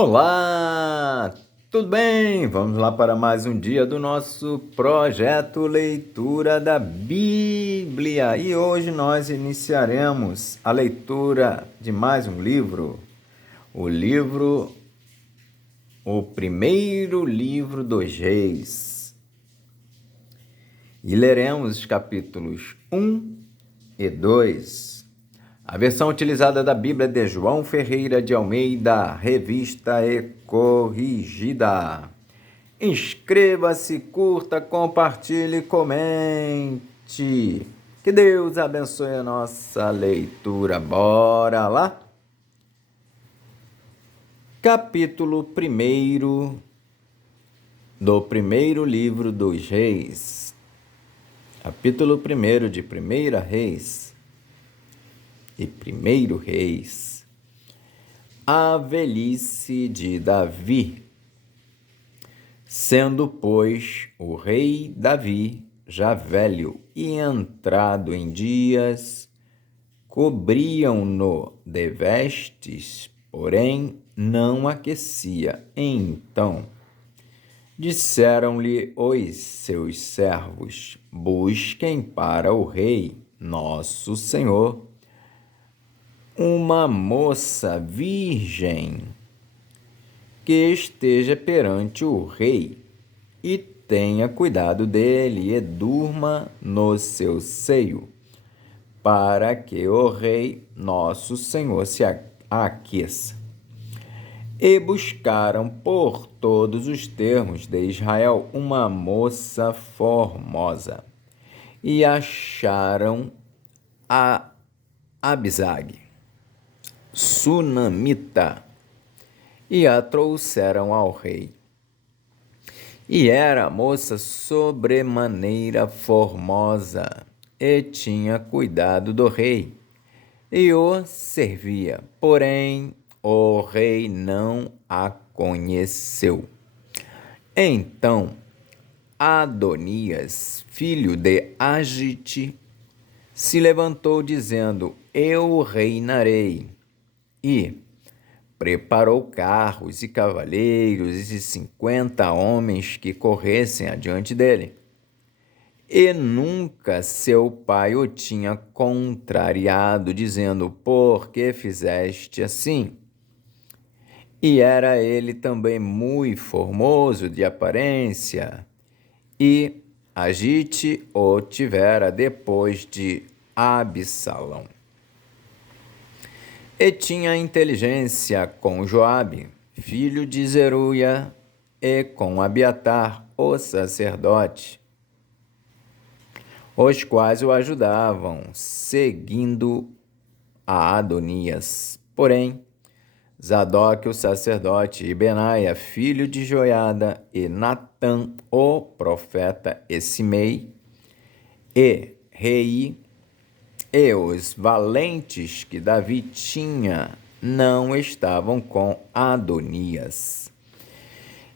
Olá, tudo bem? Vamos lá para mais um dia do nosso projeto Leitura da Bíblia. E hoje nós iniciaremos a leitura de mais um livro, o primeiro livro dos Reis. E leremos os capítulos 1 e 2. A versão utilizada da Bíblia é de João Ferreira de Almeida, revista e corrigida. Inscreva-se, curta, compartilhe, comente. Que Deus abençoe a nossa leitura. Bora lá? Capítulo 1 do primeiro livro dos Reis. Capítulo 1 de 1 Reis. E 1 Reis. A velhice de Davi. Sendo, pois, o rei Davi já velho e entrado em dias, cobriam-no de vestes, porém não aquecia. Então disseram-lhe os seus servos: busquem para o rei, nosso senhor, uma moça virgem que esteja perante o rei e tenha cuidado dele e durma no seu seio, para que o rei, nosso senhor, se aqueça. E buscaram por todos os termos de Israel uma moça formosa, e acharam a Abisag, sunamita, e a trouxeram ao rei. E era a moça sobremaneira formosa, e tinha cuidado do rei, e o servia. Porém, o rei não a conheceu. Então, Adonias, filho de Agite, se levantou dizendo: eu reinarei. E preparou carros e cavaleiros e 50 homens que corressem adiante dele. E nunca seu pai o tinha contrariado, dizendo: por que fizeste assim? E era ele também muito formoso de aparência, e Agite o tivera depois de Absalão. E tinha inteligência com Joabe, filho de Zeruia, e com Abiatar, o sacerdote, os quais o ajudavam, seguindo a Adonias. Porém, Zadok, o sacerdote, e Benaia, filho de Joiada, e Natã, o profeta, e Simei, e Rei, e os valentes que Davi tinha não estavam com Adonias.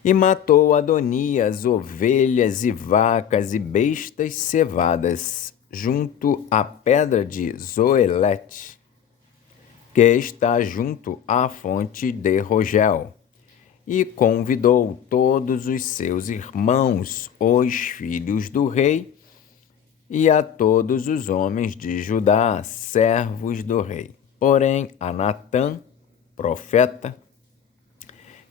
E matou Adonias ovelhas e vacas e bestas cevadas junto à pedra de Zoelete, que está junto à fonte de Rogel, e convidou todos os seus irmãos, os filhos do rei, e a todos os homens de Judá, servos do rei. Porém, a Natã, profeta,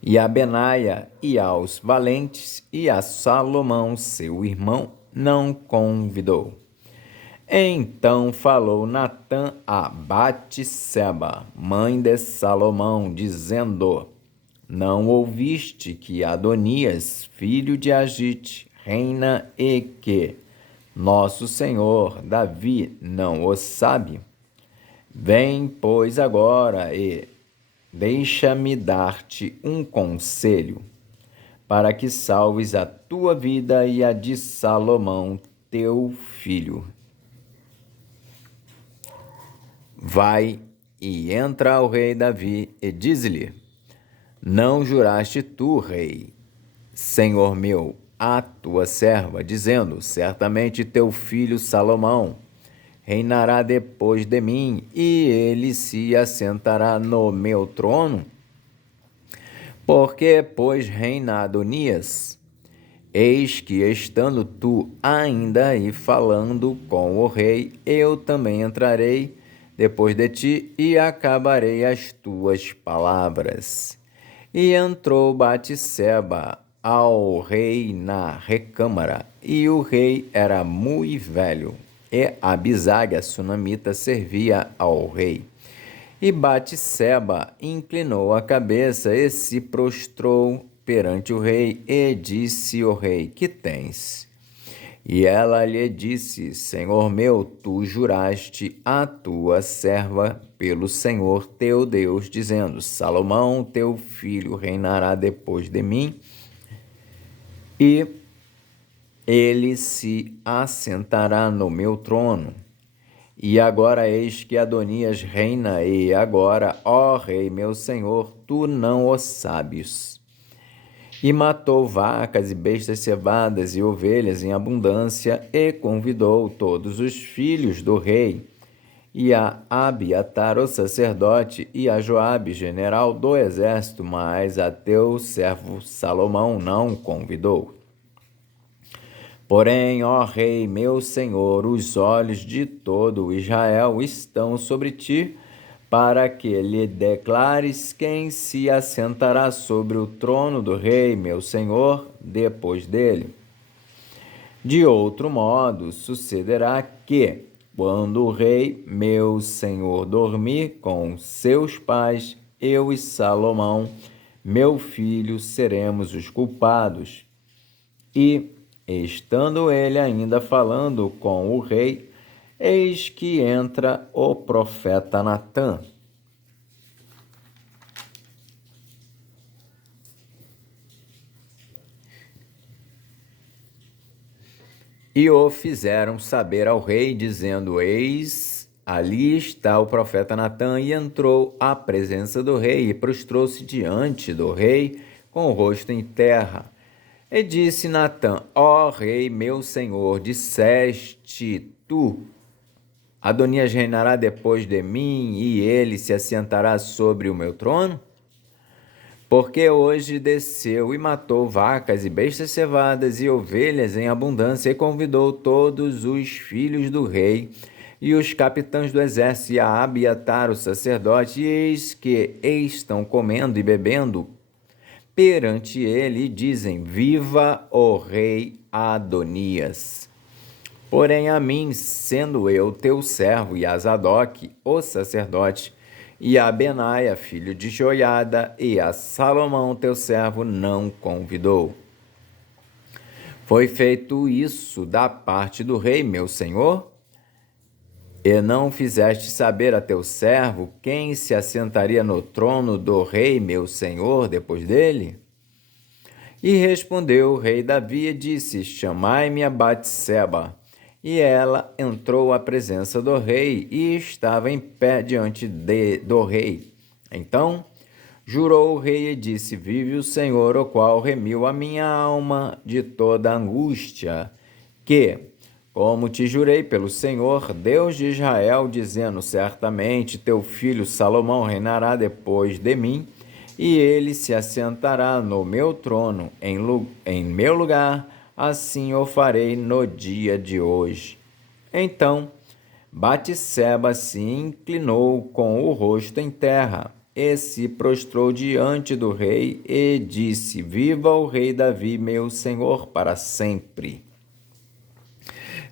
e a Benaia, e aos valentes, e a Salomão, seu irmão, não convidou. Então falou Natã a Batseba, mãe de Salomão, dizendo: não ouviste que Adonias, filho de Agite, reina e que nosso senhor Davi não o sabe? Vem, pois, agora e deixa-me dar-te um conselho, para que salves a tua vida e a de Salomão, teu filho. Vai e entra ao rei Davi e diz-lhe: não juraste tu, rei, senhor meu, a tua serva, dizendo: certamente teu filho Salomão reinará depois de mim, e ele se assentará no meu trono? Porque, pois, reina Adonias? Eis que, estando tu ainda aí falando com o rei, eu também entrarei depois de ti e acabarei as tuas palavras. E entrou Batseba ao rei na recâmara, e o rei era muito velho, e Abisag, a sunamita, servia ao rei. E Batseba inclinou a cabeça e se prostrou perante o rei, e disse o rei: Que tens? E ela lhe disse: Senhor meu, tu juraste a tua serva pelo Senhor teu Deus, dizendo: Salomão, teu filho, reinará depois de mim, e ele se assentará no meu trono. E agora eis que Adonias reina, e agora, ó rei, meu senhor, tu não o sabes. E matou vacas e bestas cevadas e ovelhas em abundância, e convidou todos os filhos do rei, e a Abiatar, o sacerdote, e a Joabe, general do exército, mas a teu servo Salomão não convidou. Porém, ó rei, meu senhor, os olhos de todo Israel estão sobre ti, para que lhe declares quem se assentará sobre o trono do rei, meu senhor, depois dele. De outro modo, sucederá que, quando o rei, meu senhor, dormir com seus pais, eu e Salomão, meu filho, seremos os culpados. E, estando ele ainda falando com o rei, eis que entra o profeta Natã. E o fizeram saber ao rei, dizendo: Eis, ali está o profeta Natã. E entrou à presença do rei e prostrou-se diante do rei com o rosto em terra. E disse Natã: Ó rei, meu senhor, disseste tu: Adonias reinará depois de mim, e ele se assentará sobre o meu trono? Porque hoje desceu e matou vacas e bestas cevadas e ovelhas em abundância, e convidou todos os filhos do rei e os capitães do exército, e a Abiatar, o sacerdote, e eis que estão comendo e bebendo perante ele, e dizem: Viva o rei Adonias! Porém a mim, sendo eu teu servo, e a Zadok, o sacerdote, e a Benaia, filho de Joiada, e a Salomão, teu servo, não convidou. Foi feito isso da parte do rei, meu senhor? E não fizeste saber a teu servo quem se assentaria no trono do rei, meu senhor, depois dele? E respondeu o rei Davi e disse: Chamai-me a Batseba. E ela entrou à presença do rei e estava em pé diante do rei. Então jurou o rei e disse: Vive o Senhor, o qual remiu a minha alma de toda angústia, que, como te jurei pelo Senhor, Deus de Israel, dizendo: Certamente teu filho Salomão reinará depois de mim, e ele se assentará no meu trono, em meu lugar, assim o farei no dia de hoje. Então Batseba se inclinou com o rosto em terra, e se prostrou diante do rei, e disse: Viva o rei Davi, meu senhor, para sempre.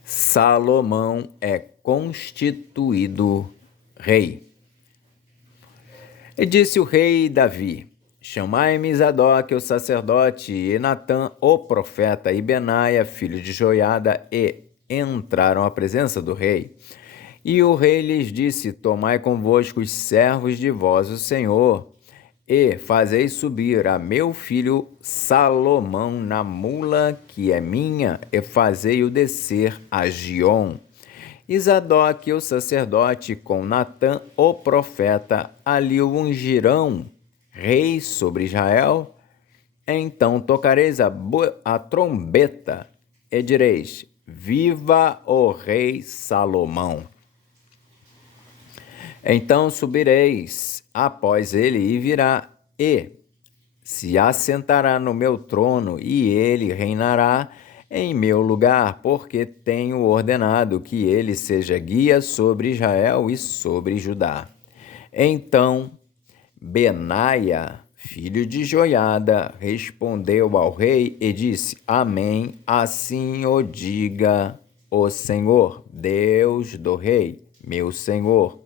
Salomão é constituído rei. E disse o rei Davi: Chamai-me Zadok, o sacerdote, e Natã, o profeta, e Benaia, filho de Joiada, e entraram à presença do rei. E o rei lhes disse: Tomai convosco os servos de vós o Senhor, e fazei subir a meu filho Salomão na mula que é minha, e fazei-o descer a Giom. E Zadok, o sacerdote, com Natã, o profeta, ali o ungirão, rei sobre Israel. Então tocareis a trombeta e direis: Viva o rei Salomão! Então subireis após ele e virá, e se assentará no meu trono, e ele reinará em meu lugar, porque tenho ordenado que ele seja guia sobre Israel e sobre Judá. Então Benaia, filho de Joiada, respondeu ao rei e disse: Amém, assim o diga o Senhor, Deus do rei, meu senhor.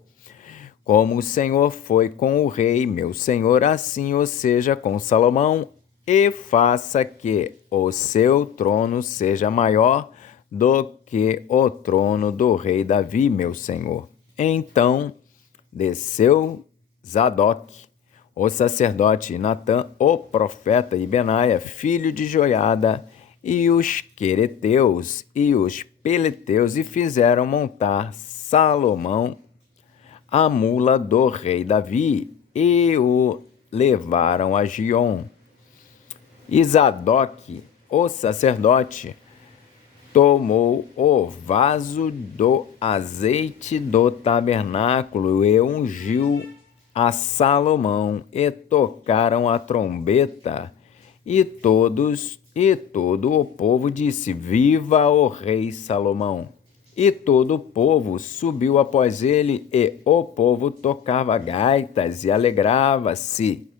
Como o Senhor foi com o rei, meu senhor, assim o seja com Salomão, e faça que o seu trono seja maior do que o trono do rei Davi, meu senhor. Então desceu Zadok, o sacerdote, e Natã, o profeta, e Benaia, filho de Joiada, e os quereteus e os peleteus, e fizeram montar Salomão a mula do rei Davi, e o levaram a Gion. E Zadok, o sacerdote, tomou o vaso do azeite do tabernáculo e ungiu a Salomão, e tocaram a trombeta, e todo o povo disse: Viva o rei Salomão! E todo o povo subiu após ele, e o povo tocava gaitas e alegrava-se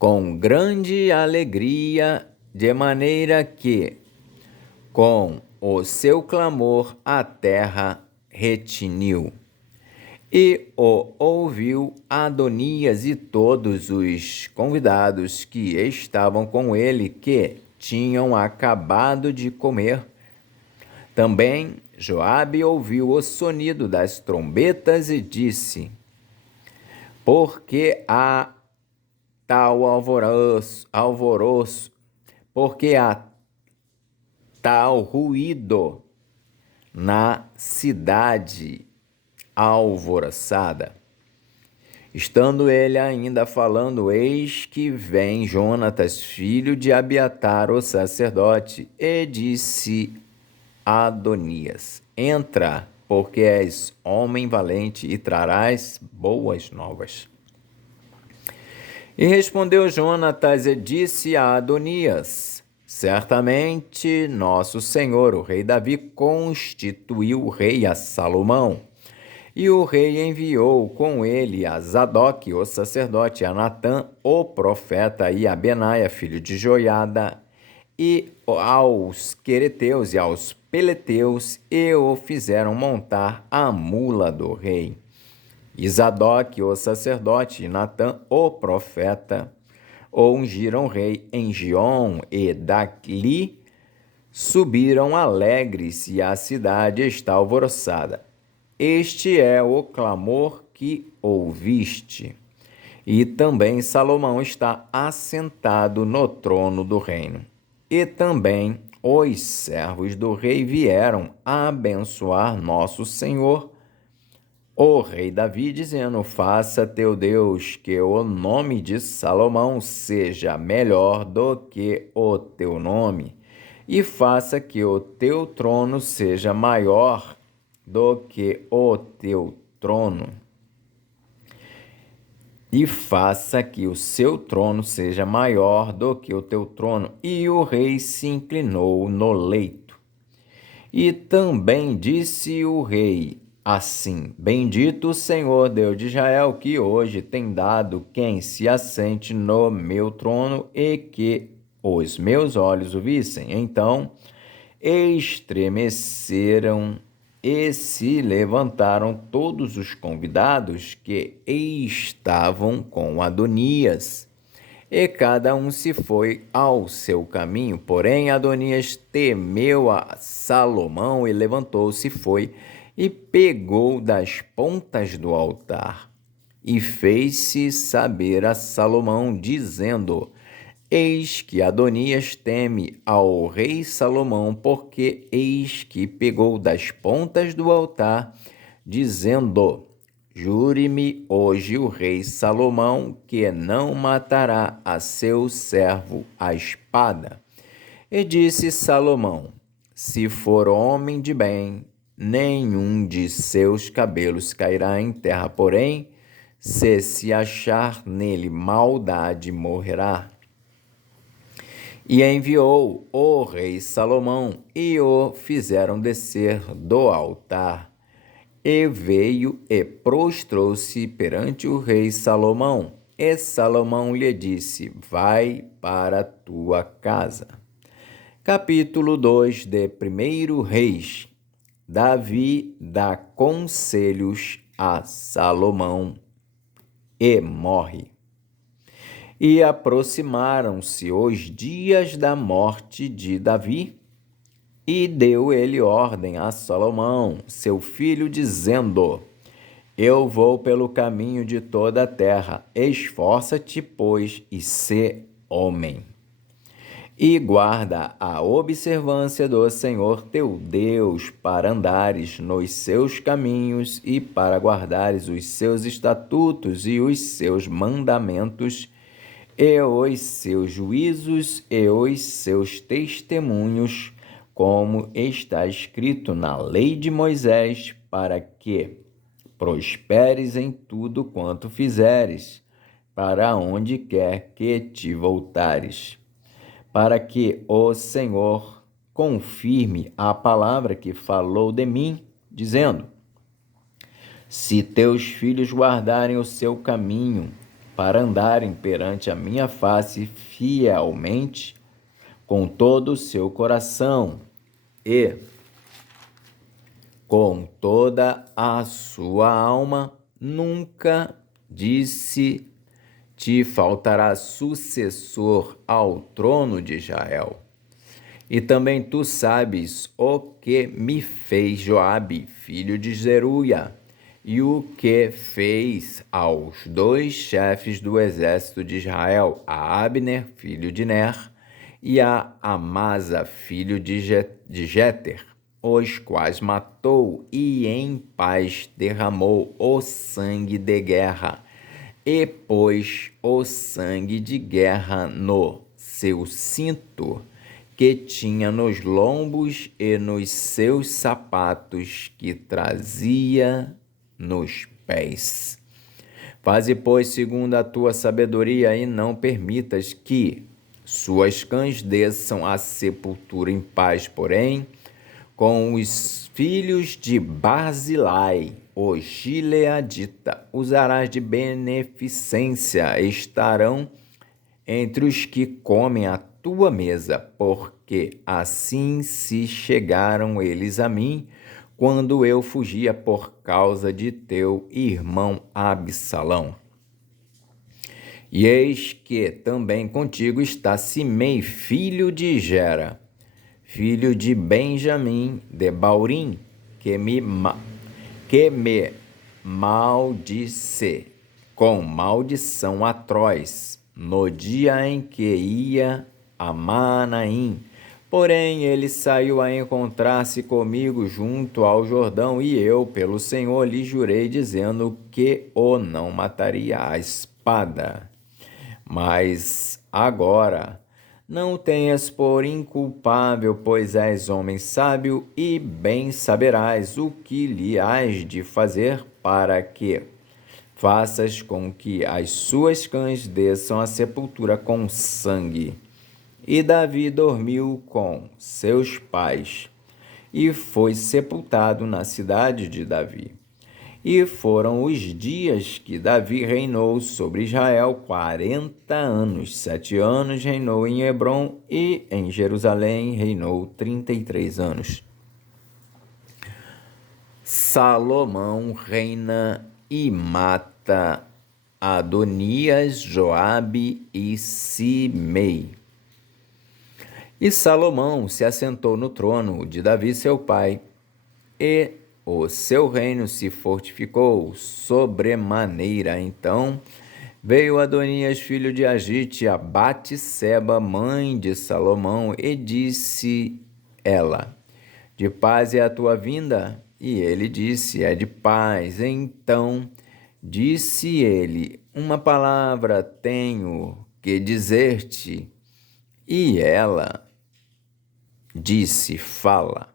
com grande alegria, de maneira que, com o seu clamor, a terra retiniu. E o ouviu Adonias e todos os convidados que estavam com ele, que tinham acabado de comer. Também Joabe ouviu o sonido das trombetas e disse: Por que há tal alvoroço? Por que há tal ruído na cidade alvoroçada? Estando ele ainda falando, eis que vem Jonatas, filho de Abiatar, o sacerdote, e disse a Adonias: Entra, porque és homem valente e trarás boas novas. E respondeu Jonatas e disse a Adonias: Certamente nosso senhor, o rei Davi, constituiu o rei a Salomão. E o rei enviou com ele a Zadok, o sacerdote, a Natã, o profeta, e a Benaia, filho de Joiada, e aos quereteus e aos peleteus, e o fizeram montar a mula do rei. E Zadok, o sacerdote, e Natã, o profeta, o ungiram rei em Gion, e dali subiram alegres, e a cidade está alvoroçada. Este é o clamor que ouviste. E também Salomão está assentado no trono do reino. E também os servos do rei vieram a abençoar nosso Senhor, o rei Davi, dizendo: Faça teu Deus que o nome de Salomão seja melhor do que o teu nome, e faça que o teu trono seja maior do que o teu trono, e faça que o seu trono seja maior do que o teu trono. E o rei se inclinou no leito. E também disse o rei assim: Bendito o Senhor, Deus de Israel, que hoje tem dado quem se assente no meu trono, e que os meus olhos o vissem. Então estremeceram e se levantaram todos os convidados que estavam com Adonias, e cada um se foi ao seu caminho. Porém, Adonias temeu a Salomão e levantou-se, foi e pegou das pontas do altar e fez-se saber a Salomão, dizendo: Eis que Adonias teme ao rei Salomão, porque eis que pegou das pontas do altar, dizendo: Jure-me hoje o rei Salomão que não matará a seu servo à espada. E disse Salomão: Se for homem de bem, nenhum de seus cabelos cairá em terra, porém, Se achar nele maldade, morrerá. E enviou o rei Salomão, e o fizeram descer do altar. E veio e prostrou-se perante o rei Salomão. E Salomão lhe disse: vai para a tua casa. Capítulo 2 de 1 Reis. Davi dá conselhos a Salomão e morre. E aproximaram-se os dias da morte de Davi, e deu ele ordem a Salomão, seu filho, dizendo: eu vou pelo caminho de toda a terra, esforça-te, pois, e sê homem. E guarda a observância do Senhor teu Deus, para andares nos seus caminhos e para guardares os seus estatutos e os seus mandamentos e os seus juízos e os seus testemunhos, como está escrito na lei de Moisés, para que prosperes em tudo quanto fizeres, para onde quer que te voltares, para que o Senhor confirme a palavra que falou de mim, dizendo: se teus filhos guardarem o seu caminho, para andarem perante a minha face fielmente, com todo o seu coração e com toda a sua alma, nunca te faltará sucessor ao trono de Israel. E também tu sabes o que me fez Joabe, filho de Zeruia, e o que fez aos dois chefes do exército de Israel, a Abner, filho de Ner, e a Amasa, filho de Jéter, os quais matou e em paz derramou o sangue de guerra, e pôs o sangue de guerra no seu cinto, que tinha nos lombos, e nos seus sapatos que trazia nos pés. Faze, pois, segundo a tua sabedoria, e não permitas que suas cães desçam à sepultura em paz, porém, com os filhos de Barzilai, o gileadita, usarás de beneficência, estarão entre os que comem a tua mesa, porque assim se chegaram eles a mim, quando eu fugia por causa de teu irmão Absalão. E eis que também contigo está Simei, filho de Gera, filho de Benjamim, de Baurim, que me maldisse com maldição atroz, no dia em que ia a Manaim. Porém, ele saiu a encontrar-se comigo junto ao Jordão, e eu, pelo Senhor, lhe jurei, dizendo que o não mataria à espada. Mas agora não tenhas por inculpável, pois és homem sábio, e bem saberás o que lhe hás de fazer, para que faças com que as suas cães desçam à sepultura com sangue. E Davi dormiu com seus pais, e foi sepultado na cidade de Davi. E foram os dias que Davi reinou sobre Israel 40 anos. 7 anos reinou em Hebrom, e em Jerusalém reinou 33 anos. Salomão reina e mata Adonias, Joabe e Simei. E Salomão se assentou no trono de Davi seu pai, e o seu reino se fortificou sobremaneira. Então veio Adonias, filho de Agite, a Batseba, mãe de Salomão, e disse ela: de paz é a tua vinda? E ele disse: é de paz. Então disse ele: uma palavra tenho que dizer-te. E ela disse: fala.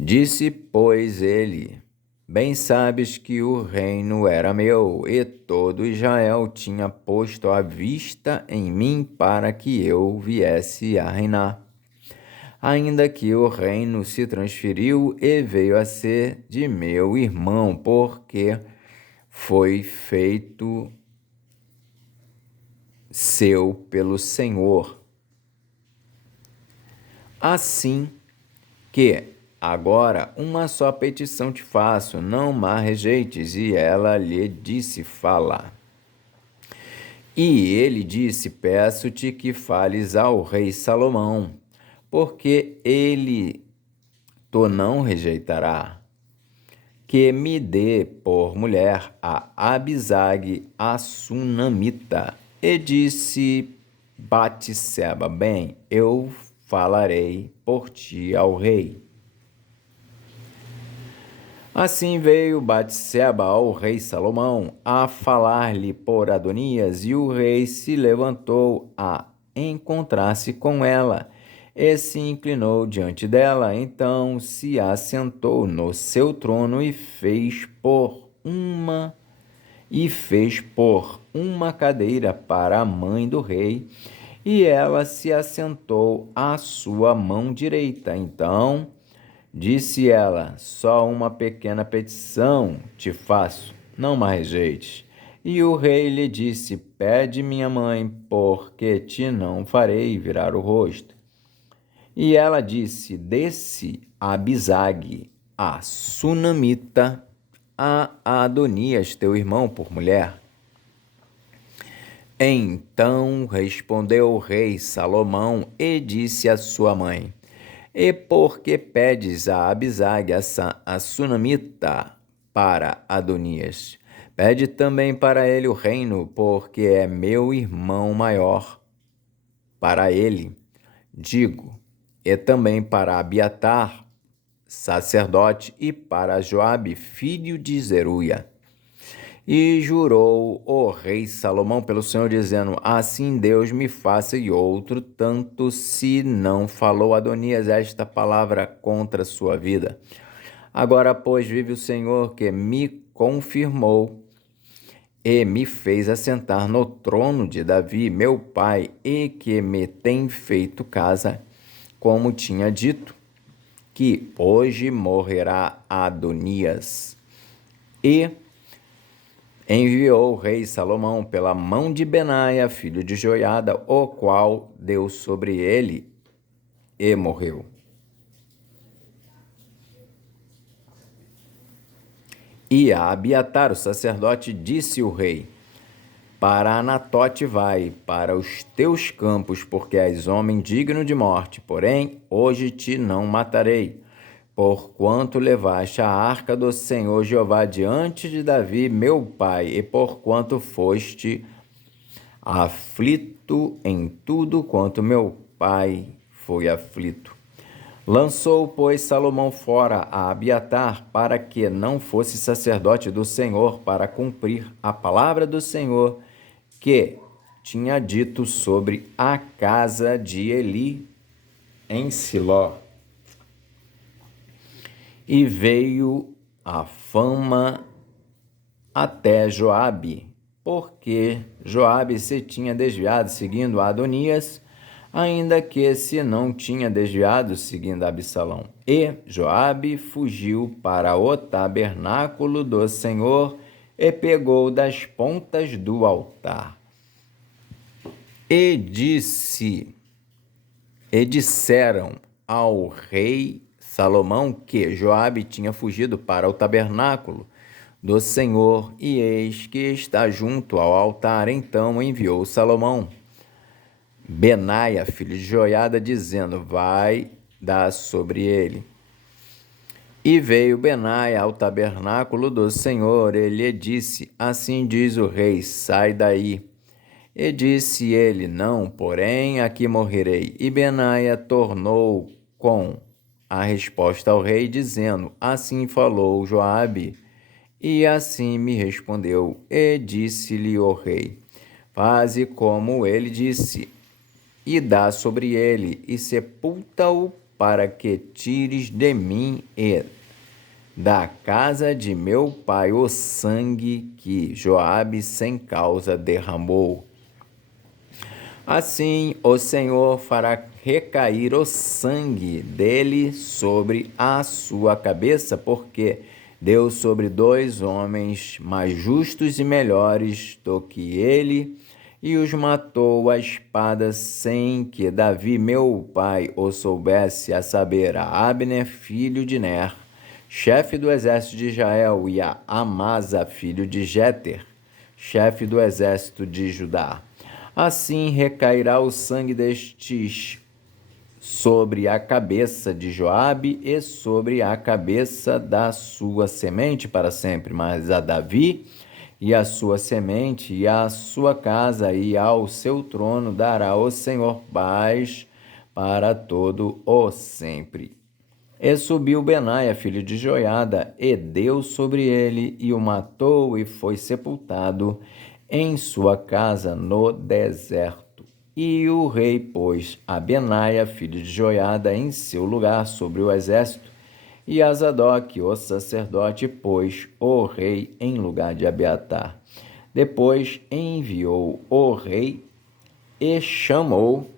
Disse, pois, ele: bem sabes que o reino era meu, e todo Israel tinha posto a vista em mim para que eu viesse a reinar. Ainda que o reino se transferiu e veio a ser de meu irmão, porque foi feito seu pelo Senhor. Assim que agora uma só petição te faço, não má rejeites. E ela lhe disse: fala. E ele disse: peço-te que fales ao rei Salomão, porque ele tu não rejeitará, que me dê por mulher a Abisag, a sunamita. E disse Batseba: bem, eu falarei por ti ao rei. Assim veio Batseba ao rei Salomão a falar-lhe por Adonias, e o rei se levantou a encontrar-se com ela, e se inclinou diante dela. Então se assentou no seu trono e fez por uma cadeira para a mãe do rei, e ela se assentou à sua mão direita. Então disse ela: só uma pequena petição te faço, não me rejeites. E o rei lhe disse: pede, minha mãe, porque te não farei virar o rosto. E ela disse: desse Abisag, a sunamita, a Adonias, teu irmão, por mulher. Então respondeu o rei Salomão e disse à sua mãe: e por que pedes a Abisag, a sunamita, para Adonias? Pede também para ele o reino, porque é meu irmão maior. Para ele, digo, e também para Abiatar, sacerdote, e para Joabe, filho de Zeruia. E jurou o rei Salomão pelo Senhor, dizendo: assim Deus me faça e outro tanto, se não falou Adonias esta palavra contra sua vida. Agora, pois, vive o Senhor, que me confirmou e me fez assentar no trono de Davi, meu pai, e que me tem feito casa, como tinha dito, que hoje morrerá Adonias. E enviou o rei Salomão pela mão de Benaia, filho de Joiada, o qual deu sobre ele e morreu. E a Abiatar, o sacerdote, disse o rei: para Anatote vai, para os teus campos, porque és homem digno de morte. Porém, hoje te não matarei, porquanto levaste a arca do Senhor Jeová diante de Davi, meu pai, e porquanto foste aflito em tudo quanto meu pai foi aflito. Lançou, pois, Salomão fora a Abiatar, para que não fosse sacerdote do Senhor, para cumprir a palavra do Senhor, que tinha dito sobre a casa de Eli em Siló. E veio a fama até Joabe, porque Joabe se tinha desviado seguindo Adonias, ainda que se não tinha desviado seguindo Absalão. E Joabe fugiu para o tabernáculo do Senhor e pegou das pontas do altar. E disseram ao rei Salomão que Joabe tinha fugido para o tabernáculo do Senhor, e eis que está junto ao altar. Então enviou Salomão Benaia, filho de Joiada, dizendo: vai dar sobre ele. E veio Benaia ao tabernáculo do Senhor, e lhe disse: assim diz o rei, sai daí. E disse ele: não, porém aqui morrerei. E Benaia tornou com a resposta ao rei, dizendo: assim falou Joabe, e assim me respondeu. E disse-lhe o rei: faze como ele disse, e dá sobre ele, e sepulta-o, para que tires de mim e da casa de meu pai o sangue que Joabe sem causa derramou. Assim o Senhor fará recair o sangue dele sobre a sua cabeça, porque deu sobre 2 homens mais justos e melhores do que ele, e os matou a espada sem que Davi, meu pai, o soubesse, a saber, a Abner, filho de Ner, chefe do exército de Israel, e a Amasa, filho de Jéter, chefe do exército de Judá. Assim recairá o sangue destes sobre a cabeça de Joabe e sobre a cabeça da sua semente para sempre, mas a Davi e a sua semente e a sua casa e ao seu trono dará o Senhor paz para todo o sempre. E subiu Benaia, filho de Joiada, e deu sobre ele, e o matou, e foi sepultado em sua casa no deserto. E o rei pôs a Benaia, filho de Joiada, em seu lugar sobre o exército, e a Zadok, o sacerdote, pôs o rei em lugar de Abiatar. Depois enviou o rei e chamou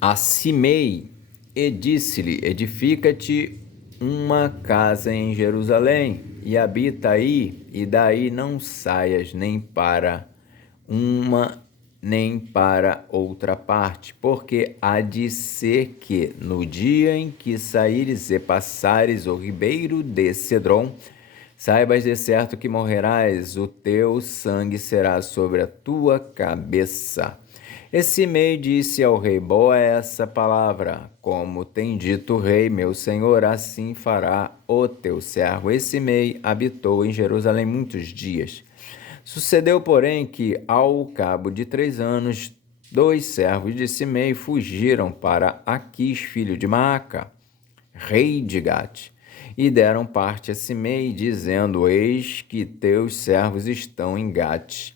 a Simei e disse-lhe: Edifica-te uma casa em Jerusalém e habita aí, e daí não saias nem para uma nem para outra parte, porque há de ser que no dia em que saíres e passares o ribeiro de Cedron, saibas de certo que morrerás, o teu sangue será sobre a tua cabeça. E Simei disse ao rei: Boa é essa palavra, como tem dito o rei, meu senhor, assim fará o teu servo. E Simei habitou em Jerusalém muitos dias. Sucedeu, porém, que, ao cabo de 3 anos, 2 servos de Simei fugiram para Aquis, filho de Maaca, rei de Gate, e deram parte a Simei, dizendo: Eis que teus servos estão em Gate.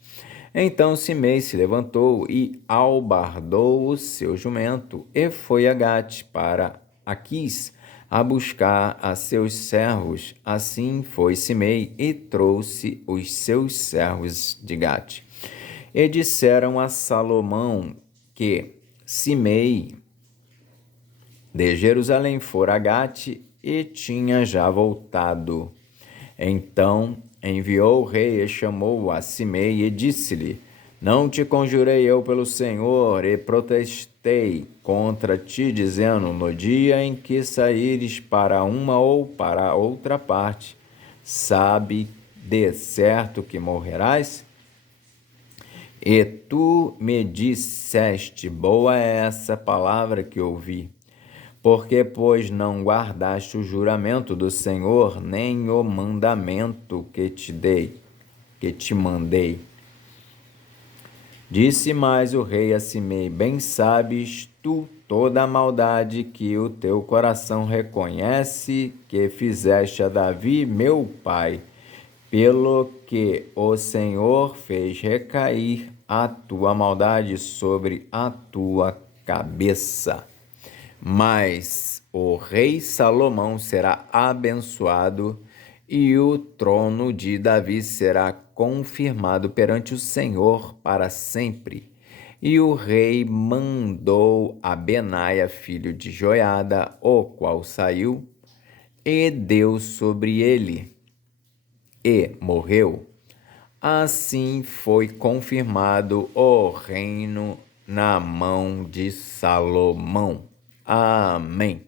Então Simei se levantou e albardou o seu jumento, e foi a Gate para Aquis, a buscar a seus servos. Assim foi Simei e trouxe os seus servos de Gate. E disseram a Salomão que Simei de Jerusalém fora a Gate e tinha já voltado. Então enviou o rei e chamou a Simei e disse-lhe: Não te conjurei eu pelo Senhor e protestei contra ti, dizendo: No dia em que saíres para uma ou para outra parte, sabe de certo que morrerás? E tu me disseste: Boa é essa palavra que ouvi. Porque, pois, não guardaste o juramento do Senhor, nem o mandamento que te mandei. Disse mais o rei a Simei: Bem sabes tu toda a maldade que o teu coração reconhece que fizeste a Davi, meu pai, pelo que o Senhor fez recair a tua maldade sobre a tua cabeça. Mas o rei Salomão será abençoado e o trono de Davi será confirmado perante o Senhor para sempre. E o rei mandou a Benaia, filho de Joiada, o qual saiu, e deu sobre ele, e morreu. Assim foi confirmado o reino na mão de Salomão. Amém.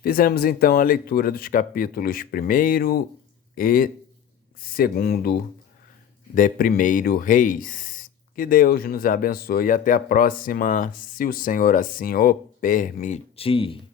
Fizemos então a leitura dos capítulos 1º e 2º de 1º Reis. Que Deus nos abençoe e até a próxima, se o Senhor assim o permitir.